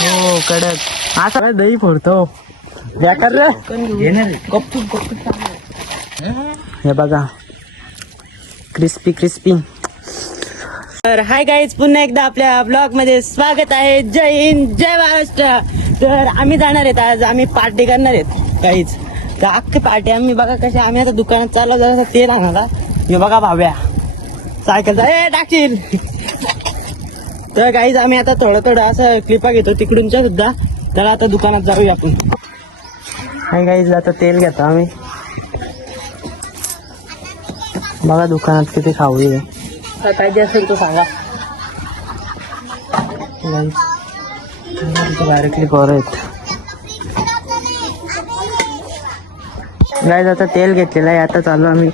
हो कडक आता दही फोडतो बेकार रे. हे बघा क्रिस्पी क्रिस्पी. तर हाय गाईज, पुन्हा एकदा आपल्या ब्लॉग मध्ये स्वागत आहे. जय हिंद जय महाराष्ट्र. तर आम्ही जाणार आहेत आज, आम्ही पार्टी करणार आहेत काहीच. तर अख्खी पार्टी आम्ही बघा कशी, आम्ही आता दुकानात चाललो जरा तेल आणायला. हे बघा भाव्या सायकल टाकशील. तर गाईज आम्ही आता थोडं असं क्लिपा घेतो तिकडूनच्या सुद्धा. तर आता दुकानात जाऊया आपण. हाय गाईज, आता तेल घेतो आम्ही. बघा दुकानात किती खाऊ आहे. काय पाहिजे असेल तो सांगा. डायरेक्टली पोरं आहेत गाईज. आता तेल घेतलेलं आहे, आता चालू आम्ही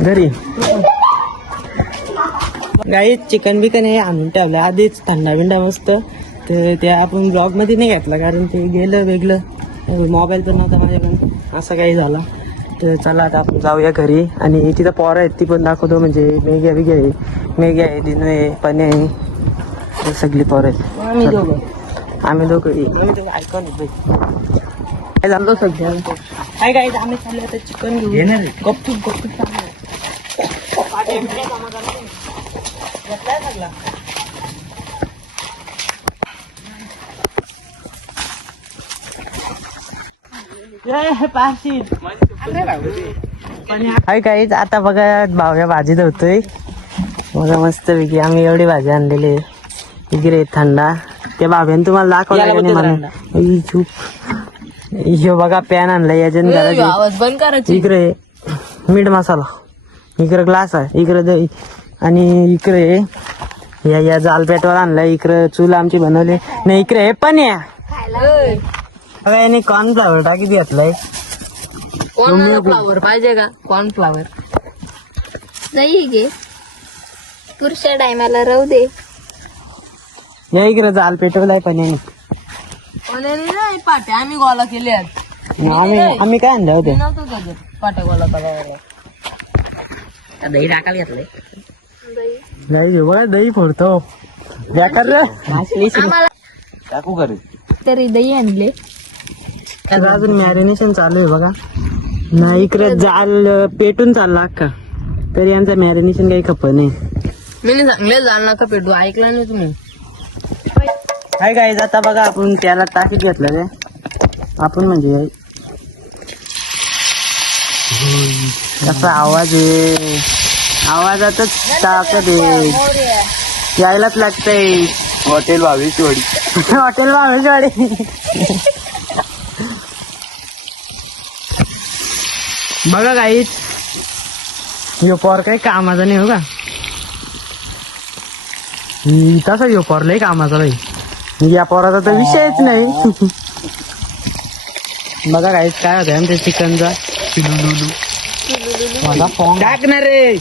घरी. गाईज चिकन बिकन हे आणून ठेवलं आधीच, थंडा बिंडा मस्त. तर ते आपण ब्लॉग मध्ये नाही घेतलं कारण ते गेलं वेगळं, मोबाईल पण नव्हता माझ्याकडून, असं काही झालं. तर चला आता आपण जाऊया घरी. आणि तिथं पोरं आहेत ती पण दाखवतो, म्हणजे मेघ्या बिघ्या आहे, मेघ्या आहे, दिनू आहे, पणे आहे, सगळी पोरं आहेत. आम्ही दोघं ऐकून काय झालं सध्या. काय काय आम्ही चाललो आता चिकन घेऊन. गपचूप गपचूप चाललो. हाय काहीच आता बघा भाव्या भाजी धुतोय बघा मस्त पैकी. आम्ही एवढी भाजी आणलेली आहे इकडे थंडा. त्या भाव्याने तुम्हाला दाखवलं चूप. ह्यो बघा पॅन आणलाय याच्यात इकडे मीठ मसाला, इकडे ग्लास आहे, इकडे दही, आणि इकडे या जाल पेटवर आणलाय. इकडे चूल आमची बनवली नाही. इकडे हे पण या कॉर्नफ्लावर टाकी घेतलाय. कॉर्नफ्लावर पाहिजे का? कॉर्नफ्लावर नाही गे, पुढच्या टायमाला राहू दे. या इकडे जाल पेटवलाय पण पाट्या आम्ही गोला केले. आम्ही काय आणलं होते पाट्या गोला करायला दही टाकायला घेतले. दही फोडतो बेकार रे. टाकू करे तरी दही आणले. अजून मॅरिनेशन चालू आहे बघा. नाही इकडे जाल पेटून चालला अख्खा, तरी यांचं मॅरिनेशन काही खप नाही. मी सांगले जाल नका पेटू, ऐकलं नाही तुम्ही. काय काय आता बघा आपण त्याला टाकीत घेतलं रे आपण, म्हणजे कसा आवाज आहे, आवाजातच ताकद आहे, यायलाच लागतंय. हॉटेल भावेशवाडी. हॉटेल भावेशवाडी. बघा काहीच यो पोर काही कामाचा नाही हो का. तसा यो पोर लय कामाचा बाई, या पोराचा तर विषयच नाही. बघा काहीच काय होतं आमच्या चिकनचा टाकणार रे.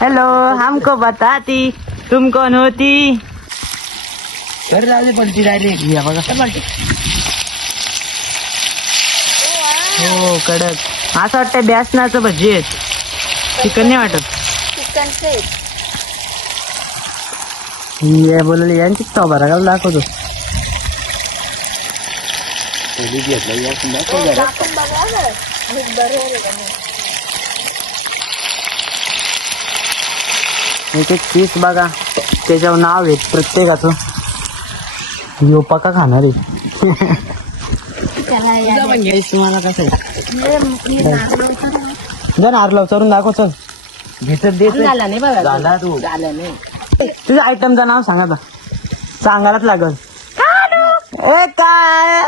हेलो हमको बताती तुम कौन होती. पलटी डायरेक्ट या बघा. हो कडक असं वाटतं बेसनाचं भजी आहेत, चिकन नाही वाटत. ये बोलले यांची बरा का दाखवतो. एक एक पीस बघा, त्याच्यावर नाव आहे प्रत्येकाचं. यो पका खाणार आहे. तुम्हाला कसं आहे जर आरला चरून दाखव. चल तुझ्या आयटमचं नाव सांगा, सांगायलाच लागल. ए काय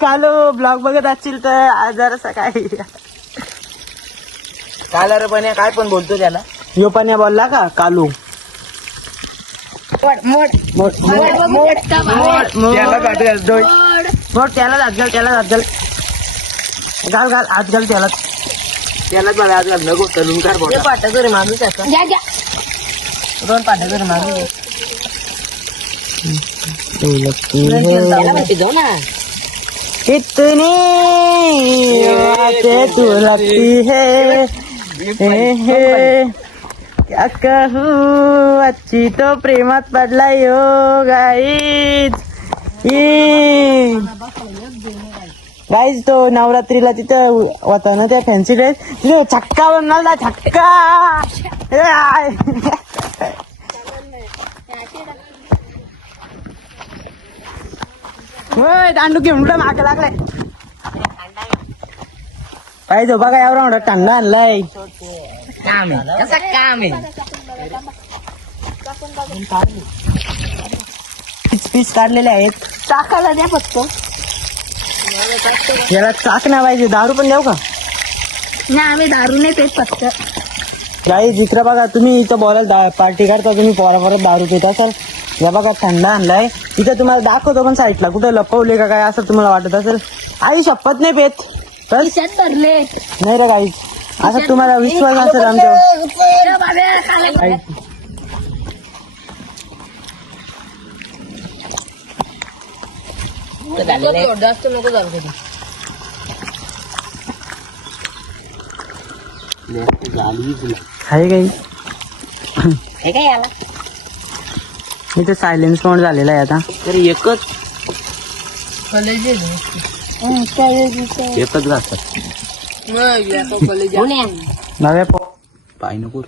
कालू ब्लॉग बघत असतील तर जरा काय काल रे पण काय पण बोलतो त्याला. यो पण बोलला का कालू. मोठ त्याला घाल, त्याला घाल, घाल घाल आज घाल त्याला. त्यालाच बघा आज घाल नको तलून काय पाठा तरी मागू त्याचा. दोन पाठा तरी मागू. इतनी तू लगती है क्या कहूं अच्छी तो प्रेमात पडलाय हो गाईज. गाईज तो नवरात्रीला तिथं होता ना त्या फॅन्सी ड्रेस तिथे छक्का बनला छक्का. होय दांडू घेऊन मागे लागलाय. काय जो बघा एवढा मोठा टांगा आणलाय. काम आहे कसं काम आहे. पीस काढलेले आहेत. टाकायला द्या फक्त. याला चाक नाही पाहिजे. दारू पण द्याव का? नाही आम्ही दारू नाही पेत फक्त. काही जित्र बघा तुम्ही इथं बोलायला पार्टी करता तुम्ही परत दारू पित असाल. या बघा थंडा आणलाय इथं तुम्हाला दाखवतो पण साईडला कुठे लपवले का काय असं तुम्हाला वाटत असेल. आई शपथ नाही पेत तर खिशात भरले. नाही रे काही असं तुम्हाला विश्वास नसेल आमच्यावर. आई. जास्त नको झालं कधी. आहे काही हे काय याला इथे सायलेन्स मोड झालेला आहे आता. तरी एकच कॉलेज एकच घासतात नव्या पाय नको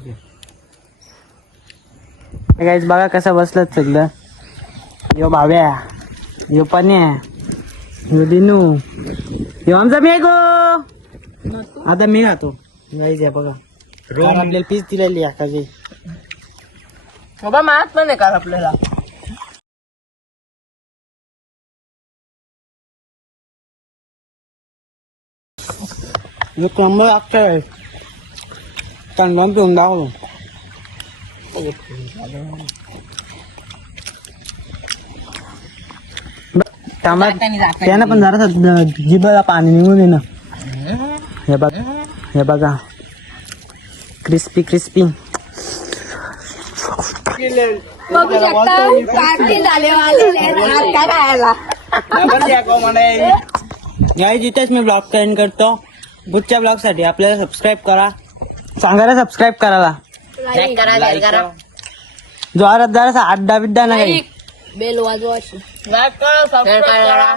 गाईज बघा कसं बसलं सगळं. यो भाव्या यो पन्या यो दिनू यो आमचा मेघो. आता मी खातो गाईज. या बघा रोज आपल्याला पीस दिलेली आकाशी. बाबा मात पण आहे का आपल्याला. यो कंबळ लागतंय कंगन पिऊन दाखवतो. त्यानं पण जरा जिभेला पाणी निघून दे ना. हे बघा क्रिस्पी क्रिस्पी. बघू शकता पार्टी झाले खायला. गाईज इथेच मी ब्लॉग एंड करतो. पुढच्या ब्लॉग साठी आपल्याला सबस्क्राईब करा. सांगायला सबस्क्राईब करायला. लाईक करा शेअर करा. जोरात जरासा अड्डा बिड्डा नाही. बेल वाजवा. लाईक करा सबस्क्राईब करा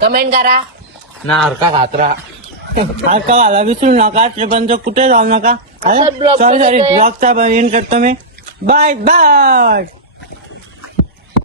कमेंट करा. ना हरका खात्रा का घाला विसरू नका. पण कुठे जाऊ नका. सॉरी ब्लॉगचा एंड करतो मी. Bye bye.